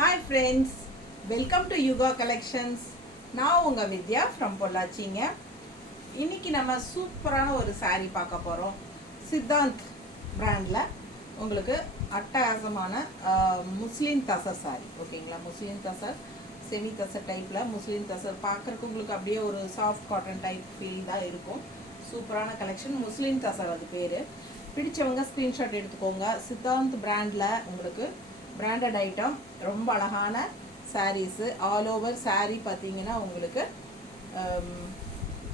Hi friends, welcome to Yuga collections. நான் உங்கள் வித்யா from பொள்ளாச்சிங்க. இன்றைக்கி நம்ம சூப்பரான ஒரு saree பார்க்க போகிறோம். சித்தாந்த் பிராண்டில் உங்களுக்கு அட்டகாசமான முஸ்லீம் தசர் saree. ஓகேங்களா, முஸ்லீம் தசர், செமி தசர் டைப்பில் முஸ்லீம் தசர் பார்க்குறக்கு உங்களுக்கு அப்படியே ஒரு சாஃப்ட் காட்டன் டைப் ஃபீல் தான் இருக்கும். சூப்பரான கலெக்ஷன். முஸ்லீம் தசர் அது பேர். பிடிச்சவங்க ஸ்க்ரீன்ஷாட் எடுத்துக்கோங்க. சித்தாந்த் பிராண்டில் உங்களுக்கு பிராண்டட் ஐட்டம், ரொம்ப அழகான சாரீஸு. ஆல் ஓவர் சாரீ பார்த்தீங்கன்னா உங்களுக்கு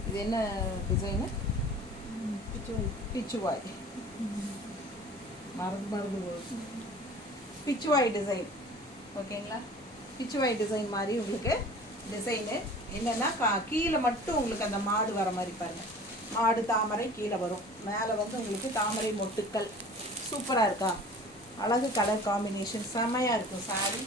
இது என்ன டிசைனு? பிச்சுவாய் பிச்சுவாய் டிசைன். ஓகேங்களா, பிச்சுவாய் டிசைன் மாதிரி உங்களுக்கு டிசைனு என்னென்னா கீழே மட்டும் உங்களுக்கு அந்த மாடு வர மாதிரி பாருங்கள். மாடு தாமரை கீழே வரும், மேலே வந்து உங்களுக்கு தாமரை மொட்டுக்கள். சூப்பராக இருக்கா? அழகு கலர் காம்பினேஷன் செம்மையாக இருக்கும் சாரீ.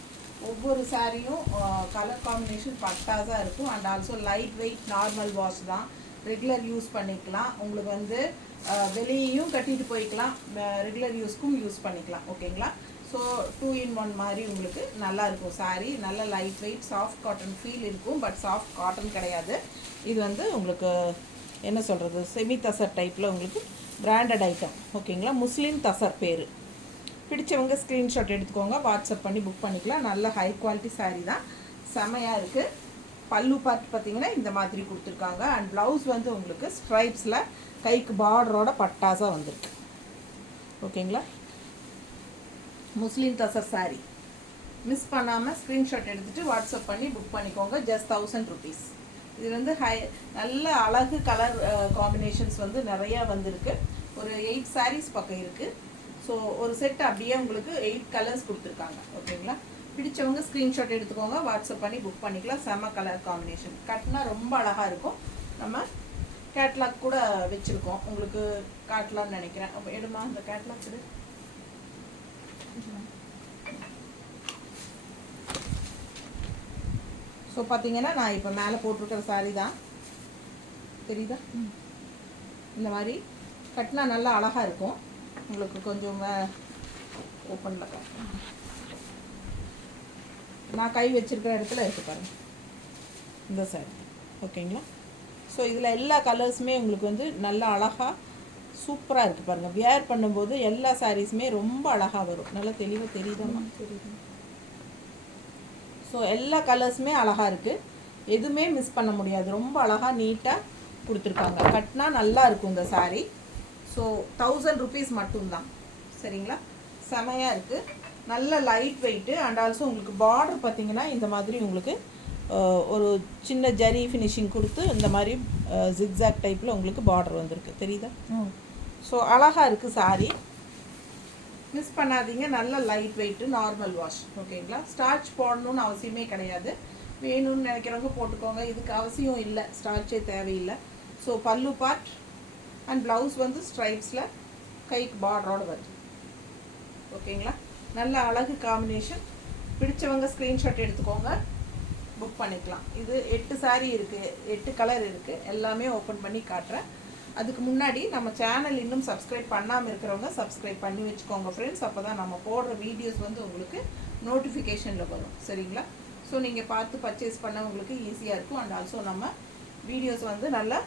ஒவ்வொரு சாரியும் கலர் காம்பினேஷன் பட்டாஸாக இருக்கும். And also light weight, normal wash தான், ரெகுலர் யூஸ் பண்ணிக்கலாம். உங்களுக்கு வந்து வெளியேயும் கட்டிட்டு போய்க்கலாம், ரெகுலர் யூஸ்க்கும் யூஸ் பண்ணிக்கலாம். ஓகேங்களா, ஸோ 2 in 1 மாதிரி உங்களுக்கு நல்லாயிருக்கும் சாரீ. நல்ல light weight soft cotton feel இருக்கும். பட் சாஃப்ட் காட்டன் கிடையாது இது. வந்து உங்களுக்கு என்ன சொல்கிறது, செமி தசர் டைப்பில் உங்களுக்கு பிராண்டட் ஐட்டம். ஓகேங்களா, முஸ்லீம் தசர் பேர். பிடிச்சவங்க ஸ்க்ரீன்ஷாட் எடுத்துக்கோங்க, வாட்ஸ்அப் பண்ணி புக் பண்ணிக்கலாம். நல்ல ஹை குவாலிட்டி சாரீ தான், செமையாக இருக்குது. பல்லு பார்த்து பார்த்தீங்கன்னா இந்த மாதிரி கொடுத்துருக்காங்க. அண்ட் ப்ளவுஸ் வந்து உங்களுக்கு ஸ்ட்ரைப்ஸில் கைக்கு பார்டரோட பட்டாஸாக வந்திருக்கு. ஓகேங்களா, முஸ்லீம் தசர் சாரீ மிஸ் பண்ணாமல் ஸ்க்ரீன்ஷாட் எடுத்துகிட்டு வாட்ஸ்அப் பண்ணி புக் பண்ணிக்கோங்க. Just 1000 rupees. இது வந்து நல்ல அழகு கலர் காம்பினேஷன்ஸ் வந்து நிறையா வந்திருக்கு. ஒரு 8 sarees பக்கம் இருக்குது. ஸோ ஒரு செட் அப்படியே உங்களுக்கு 8 கலர்ஸ் கொடுத்துருக்காங்க. ஓகேங்களா, பிடிச்சவங்க ஸ்க்ரீன்ஷாட் எடுத்துக்கோங்க, வாட்ஸ்அப் பண்ணி புக் பண்ணிக்கலாம். செம்ம கலர் காம்பினேஷன். கட்டினா ரொம்ப அழகாக இருக்கும். நம்ம கேட்லாக் கூட வச்சுருக்கோம், உங்களுக்கு காட்டலான்னு நினைக்கிறேன். அப்போ எடுமா அந்த கேட்லாக் எடு. ஸோ பார்த்தீங்கன்னா நான் இப்போ மேலே போட்டிருக்கிற சாரீ தான், தெரியுதா? இந்த மாதிரி கட்டினா நல்லா அழகாக இருக்கும். உங்களுக்கு கொஞ்சம் ஓப்பனில் நான் கை வச்சுருக்கிற இடத்துல இருக்குது பாருங்கள் இந்த சாரீ. ஓகேங்களா, ஸோ இதில் எல்லா கலர்ஸுமே உங்களுக்கு வந்து நல்லா அழகாக சூப்பராக இருக்குது பாருங்கள். வியர் பண்ணும்போது எல்லா சாரீஸுமே ரொம்ப அழகாக வரும். நல்லா தெளிவாக தெரியுதாம்மா? தெரியுது. ஸோ எல்லா கலர்ஸுமே அழகாக இருக்குது, எதுவுமே மிஸ் பண்ண முடியாது. ரொம்ப அழகாக நீட்டாக கொடுத்துருக்காங்க. கட்டினா நல்லா இருக்கும் இந்த சாரீ. ஸோ 1000 rupees மட்டும்தான். சரிங்களா, செமையாக இருக்குது. நல்ல லைட் வெயிட்டு. அண்ட் ஆல்சோ உங்களுக்கு பார்டர் பார்த்திங்கன்னா இந்த மாதிரி உங்களுக்கு ஒரு சின்ன ஜரி ஃபினிஷிங் கொடுத்து இந்த மாதிரி ஜிக்ஸாக் டைப்பில் உங்களுக்கு பார்டர் வந்திருக்கு, தெரியுதா? ஸோ அழகாக இருக்குது சாரீ, மிஸ் பண்ணாதீங்க. நல்ல லைட் வெயிட்டு, நார்மல் வாஷ். ஓகேங்களா, ஸ்டார்ச் போடணுன்னு அவசியமே கிடையாது. வேணும்னு நினைக்கிறவங்க போட்டுக்கோங்க, இதுக்கு அவசியம் இல்லை, ஸ்டார்ச்சே தேவையில்லை. ஸோ பல்லு பார்ட் அண்ட் ப்ளவுஸ் வந்து ஸ்ட்ரைப்ஸில் கைக்கு பார்டரோடு வருது. ஓகேங்களா, நல்ல அழகு காம்பினேஷன். பிடிச்சவங்க ஸ்க்ரீன்ஷாட் எடுத்துக்கோங்க, புக் பண்ணிக்கலாம். இது 8 saree இருக்குது, 8 கலர் இருக்குது. எல்லாமே ஓப்பன் பண்ணி காட்டுறேன். அதுக்கு முன்னாடி நம்ம சேனல் இன்னும் சப்ஸ்கிரைப் பண்ணாமல் இருக்கிறவங்க சப்ஸ்கிரைப் பண்ணி வச்சுக்கோங்க ஃப்ரெண்ட்ஸ். அப்போ தான் நம்ம போடுற வீடியோஸ் வந்து உங்களுக்கு நோட்டிஃபிகேஷனில் வரும். சரிங்களா, ஸோ நீங்கள் பார்த்து பர்ச்சேஸ் பண்ண உங்களுக்கு ஈஸியாக இருக்கும். அண்ட் ஆல்சோ நம்ம வீடியோஸ் வந்து நல்லா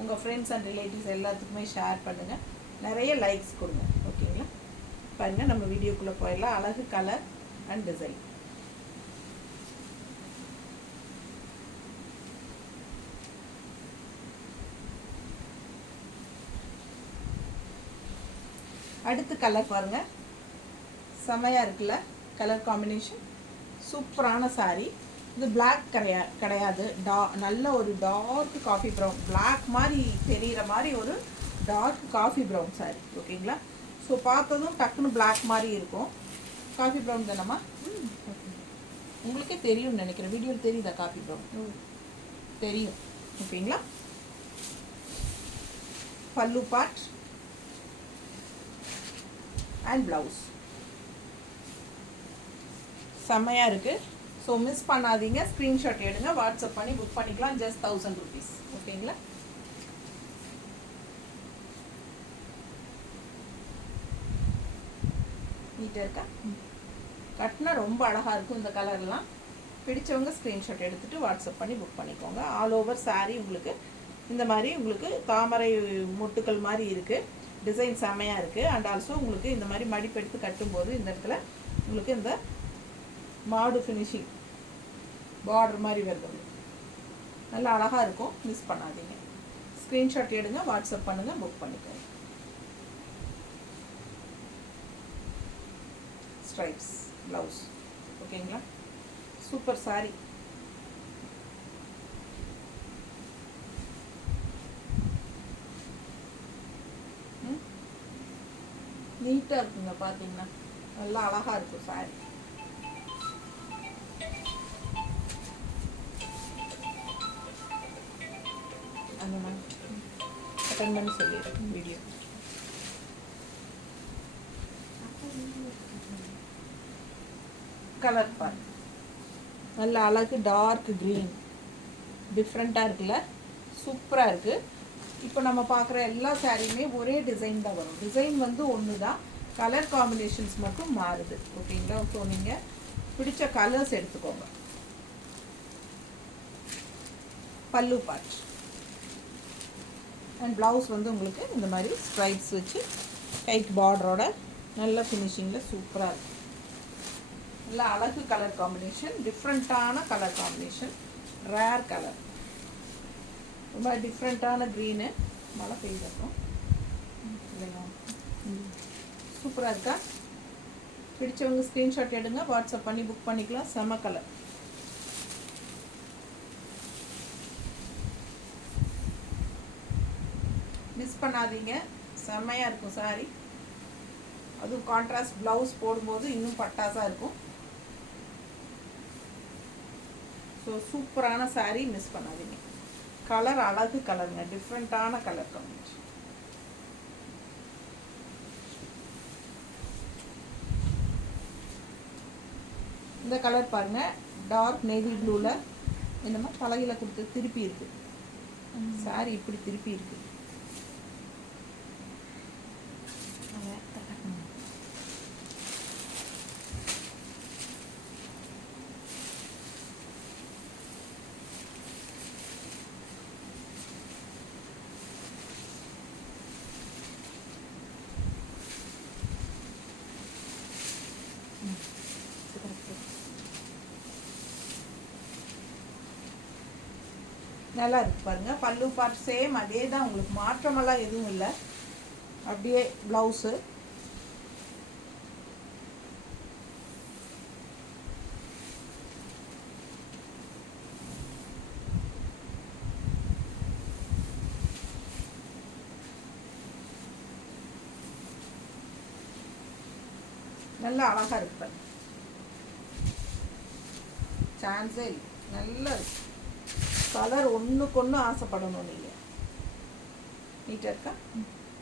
உங்கள் ஃப்ரெண்ட்ஸ் அண்ட் ரிலேட்டிவ்ஸ் எல்லாத்துக்குமே ஷேர் பண்ணுங்கள், நிறைய லைக்ஸ் கொடுங்க. ஓகேங்களா, பாருங்கள் நம்ம வீடியோக்குள்ளே போயிடலாம். அழகு கலர் அண்ட் டிசைன். அடுத்து கலர் பாருங்கள், செமையாக இருக்குல்ல கலர் காம்பினேஷன். சூப்பரான சாரீ. இது பிளாக் கிடையாது, நல்ல ஒரு டார்க் காஃபி ப்ரௌன், பிளாக் மாதிரி தெரிகிற மாதிரி ஒரு டார்க் காஃபி ப்ரௌன் சாரீ. ஓகேங்களா, ஸோ பார்த்ததும் டக்குன்னு பிளாக் மாதிரி இருக்கும். காஃபி ப்ரௌன் தானம்மா? உங்களுக்கே தெரியும்னு நினைக்கிறேன். வீடியோவில் தெரியுதா காஃபி ப்ரௌன்? தெரியும். ஓகேங்களா, பல்லு பார்ட் அண்ட் ப்ளவுஸ் செம்மையாக இருக்குது. ஸோ மிஸ் பண்ணாதீங்க, ஸ்க்ரீன்ஷாட் எடுங்க, வாட்ஸ்அப் பண்ணி புக் பண்ணிக்கலாம். Just 1000 rupees. ஓகேங்களா, நீட்டாக இருக்கா? கட்டினா ரொம்ப அழகாக இருக்கும் இந்த கலர்லாம். பிடிச்சவங்க ஸ்க்ரீன்ஷாட் எடுத்துகிட்டு வாட்ஸ்அப் பண்ணி புக் பண்ணிக்கோங்க. ஆல் ஓவர் saree உங்களுக்கு இந்த மாதிரி உங்களுக்கு தாமரை மொட்டுக்கள் மாதிரி இருக்குது. டிசைன் செம்மையாக இருக்குது. அண்ட் ஆல்சோ உங்களுக்கு இந்த மாதிரி மடிப்பெடுத்து கட்டும்போது இந்த இடத்துல உங்களுக்கு இந்த மாடு ஃபினிஷிங் பார்டர் மாதிரி வருது. நல்லா அழகாக இருக்கும். மிஸ் பண்ணாதீங்க. ஸ்க்ரீன்ஷாட் எடுங்க, வாட்ஸ்அப் பண்ணுங்கள், புக் பண்ணிக்கோங்க. ஸ்ட்ரைப்ஸ் ப்ளவுஸ் ஓகேங்களா? Super saree. நீட்டாக இருக்குங்க. பார்த்தீங்கன்னா நல்லா அழகாக இருக்கும் saree. அந்த மாதிரி அட்டன் பண்ணி சொல்லிடுறேன் வீடியோ. கலர் பாருங்க, நல்ல அழகு டார்க் க்ரீன், டிஃப்ரெண்ட்டாக இருக்குல்ல, சூப்பராக இருக்குது. இப்போ நம்ம பார்க்குற எல்லா சாரியுமே ஒரே டிசைன் தான் வரும். டிசைன் வந்து ஒன்று தான், கலர் காம்பினேஷன்ஸ் மட்டும் மாறுது. ஓகேங்களா? ஸோ நீங்கள் பிடிச்ச கலர்ஸ் எடுத்துக்கோங்க. பல்லு பார்ட் அண்ட் ப்ளவுஸ் வந்து உங்களுக்கு இந்த மாதிரி ஸ்ட்ரைப்ஸ் வச்சு டைட் பார்டரோட நல்ல ஃபினிஷிங்கில் சூப்பராக இருக்கும். நல்ல அழகு கலர் காம்பினேஷன், டிஃப்ரெண்ட்டான கலர் காம்பினேஷன், ரேர் கலர், ரொம்ப டிஃப்ரெண்ட்டான க்ரீனு. மழை பெய்யும் இல்லைங்களா? சூப்பராக இருக்கா? பிடிச்சவங்க ஸ்க்ரீன்ஷாட் எடுங்க, வாட்ஸ்அப் பண்ணி புக் பண்ணிக்கலாம். செம கலர். மிஸ் பண்ணாதீங்க. செம்மையாக இருக்கும் saree. அதுவும் கான்ட்ராஸ்ட் ப்ளவுஸ் போடும்போது இன்னும் பட்டாசாக இருக்கும். ஸோ சூப்பரான saree, மிஸ் பண்ணாதீங்க. கலர் அழகு கலருங்க, டிஃப்ரெண்ட்டான கலர் காம்பினேஷன். இந்த கலர் பாருங்கள், டார்க் நேவி ப்ளூவில் இந்த மாதிரி பலகையில் கொடுத்து திருப்பி இருக்குது. saree இப்படி திருப்பி இருக்குது. நல்லா இருக்கு பாருங்க. பல்லு பார்ட் சேம் அதே தான், உங்களுக்கு மாற்றமெல்லாம் எதுவும் இல்லை. அப்படியே ப்ளவுஸு நல்லா அழகாக இருக்கு. சான்ஸே இல்லை, நல்லா இருக்கு. கலர் ஒன்றுக்கு ஒன்று ஆசைப்படணும் நீங்கள். நீட்டாக இருக்கா?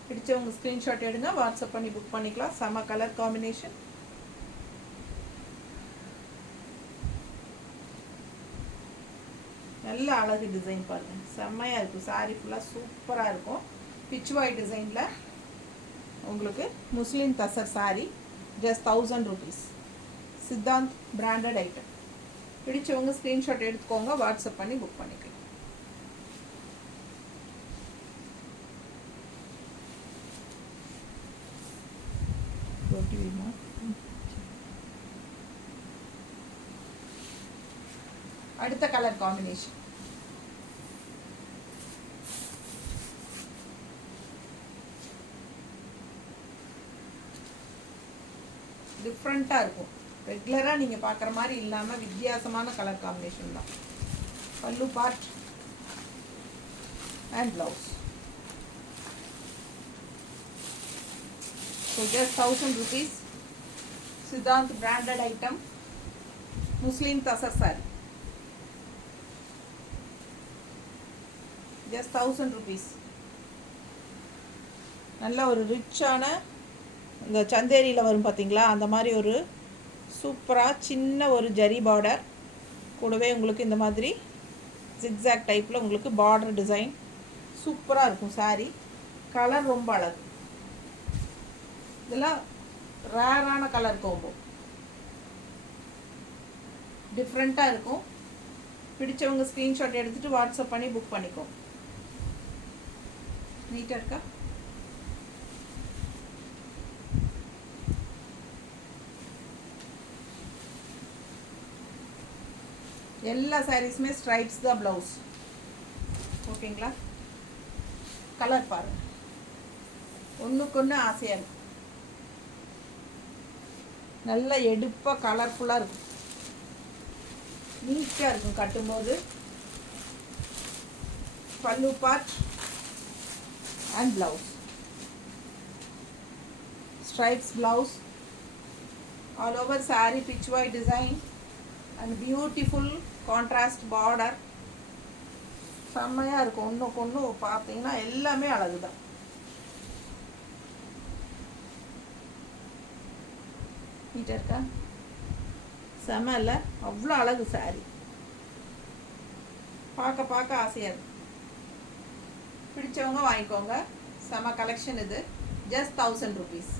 பிடிச்சவங்க ஸ்க்ரீன்ஷாட் எடுங்க, வாட்ஸ்அப் பண்ணி புக் பண்ணிக்கலாம். செம கலர் காம்பினேஷன். நல்ல அழகு டிசைன் பாருங்கள், செம்மையாக இருக்கும். saree ஃபுல்லாக சூப்பராக இருக்கும். பிச்சுவாய் டிசைனில் உங்களுக்கு முஸ்லீம் tussar saree, just 1000 rupees. Siddhant branded item. பிடிச்சவங்க ஸ்க்ரீன்ஷாட் எடுத்துக்கோங்க, வாட்ஸ்அப் பண்ணி புக் பண்ணிக்கலாம். அடுத்த கலர் காம்பினேஷன் டிஃப்ரெண்ட்டாக இருக்கும். ரெகுலராக நீங்கள் பார்க்குற மாதிரி இல்லாமல் வித்தியாசமான கலர் காம்பினேஷன் தான். பல்லு part and blouse. So just 1000 rupees. Siddhant branded item, Muslim tussar saree, just 1000 rupees. நல்ல ஒரு ரிச்சான இந்த சந்தேரியில் வரும் பார்த்தீங்களா, அந்த மாதிரி ஒரு சூப்பராக சின்ன ஒரு ஜரி பார்டர் கூடவே உங்களுக்கு இந்த மாதிரி ஜிக்ஸாக் டைப்பில் உங்களுக்கு பார்டர் டிசைன் சூப்பராக இருக்கும். saree கலர் ரொம்ப அழகு. இதெல்லாம் ரேரான கலர் கோம்போ. டிஃப்ரெண்ட்டாக இருக்கும். பிடிச்சவங்க ஸ்க்ரீன்ஷாட் எடுத்துகிட்டு வாட்ஸ்அப் பண்ணி புக் பண்ணிக்கோ. நீட்டாக இருக்கா? எல்லா சாரீஸுமே ஸ்ட்ரைப்ஸ் தான் ப்ளவுஸ். ஓகேங்களா? கலர் பாருங்கள், ஒன்றுக்கு ஒன்று ஆசையாக இருக்கும். நல்ல எடுப்பாக கலர்ஃபுல்லாக இருக்கும், நீட்டாக இருக்கும் கட்டும்போது. பல்லு part and blouse, stripes blouse, all over sari pitch white design and beautiful contrast border. செம்மையாக இருக்கும். ஒன்றுக்கு ஒன்று பார்த்தீங்கன்னா எல்லாமே அழகு தான். நீட்டாக இருக்கா? செம இல்லை? அவ்வளோ அழகு சாரி, பார்க்க பார்க்க ஆசையாக இருக்கும். பிடிச்சவங்க வாங்கிக்கோங்க. செம கலெக்ஷன் இது. Just 1000 rupees.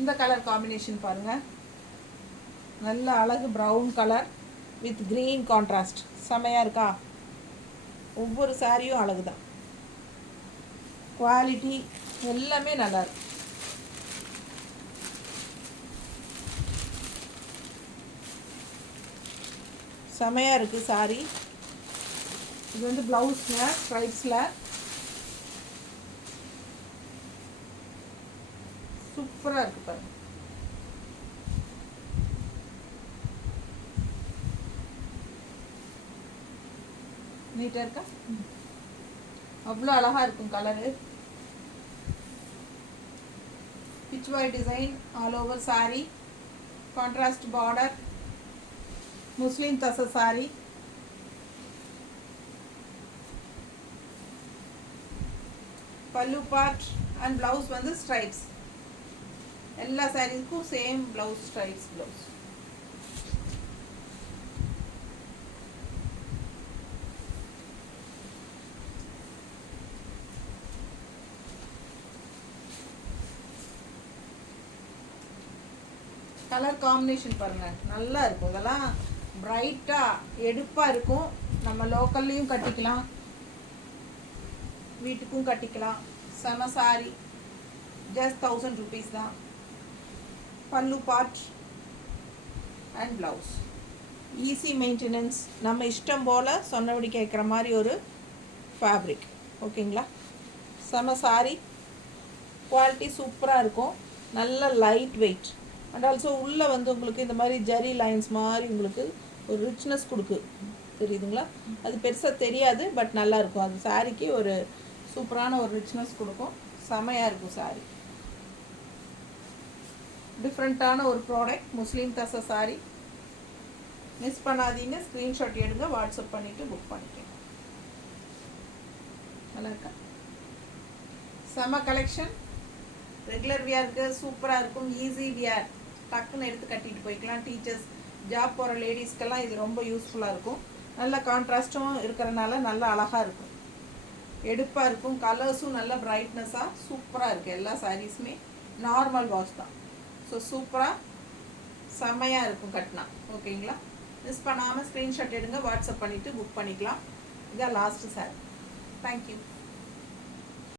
இந்த கலர் காம்பினேஷன் பாருங்கள், நல்ல அழகு brown colour with green contrast. செமையாக இருக்கா? ஒவ்வொரு சாரியும் அழகு தான். குவாலிட்டி எல்லாமே நல்லாயிருக்கு. செமையாக இருக்குது சாரி. இது வந்து ப்ளவுஸில் ஸ்ட்ரைப்ஸில் சூப்பராக இருக்குது பாருங்கள். நீட்டாக இருக்கா? அவ்வளோ அழகாக இருக்கும் colour. pitch white design all over sari, contrast border, முஸ்லிம் தச சாரி. பல்லு பார்ட் அண்ட் ப்ளவுஸ் வந்து ஸ்ட்ரைப்ஸ். எல்லா சாரீஸ்க்கும் same blouse, stripes blouse. Colour combination பாருங்கள், நல்லா இருக்கும். இதெல்லாம் பிரைட்டாக எடுப்பாக இருக்கும். நம்ம லோக்கல்லையும் கட்டிக்கலாம், வீட்டுக்கும் கட்டிக்கலாம். செம சாரி. ஜஸ்ட் 1000 rupees தான். பல்லு part and blouse. Easy maintenance. நம்ம இஷ்டம் போல் சொன்னபடி கேட்குற மாதிரி ஒரு ஃபேப்ரிக். ஓகேங்களா? செம சாரி. குவாலிட்டி சூப்பராக இருக்கும். நல்ல லைட் வெயிட் அண்ட் ஆல்சோ உள்ளே வந்து உங்களுக்கு இந்த மாதிரி ஜரி லைன்ஸ் மாதிரி உங்களுக்கு ஒரு ரிச்னஸ் கொடுக்கு. தெரியுதுங்களா? அது பெருசாக தெரியாது, பட் நல்லாயிருக்கும். அது சாரிக்கு ஒரு சூப்பரான ஒரு ரிச்னஸ் கொடுக்கும். செமையாக இருக்கும் சாரி. டிஃப்ரெண்ட்டான ஒரு ப்ராடக்ட். முஸ்லீம் தச சாரி. மிஸ் பண்ணாதீங்க. ஸ்க்ரீன்ஷாட் எடுங்க, வாட்ஸ்அப் பண்ணிவிட்டு புக் பண்ணிக்கோங்க. நல்லா இருக்கா? செம கலெக்ஷன். ரெகுலர் வியருக்கு சூப்பராக இருக்கும். ஈஸி வியர், டக்குன்னு எடுத்து கட்டிட்டு போய்க்கலாம். டீச்சர்ஸ், ஜாப் போகிற லேடிஸ்க்கெல்லாம் இது ரொம்ப யூஸ்ஃபுல்லாக இருக்கும். நல்ல கான்ட்ராஸ்ட்டும் இருக்கிறனால நல்லா அழகாக இருக்கும், எடுப்பாக இருக்கும். கலர்ஸும் நல்ல பிரைட்னஸாக சூப்பராக இருக்குது. எல்லா சாரீஸுமே நார்மல் வாஷ் தான். ஸோ சூப்பராக செம்மையாக இருக்கும் கட்டினா. ஓகேங்களா? மிஸ் பண்ணாமல் ஸ்க்ரீன்ஷாட் எடுங்க, வாட்ஸ்அப் பண்ணிவிட்டு புக் பண்ணிக்கலாம். இதான் லாஸ்ட்டு சாரி. தேங்க்யூ.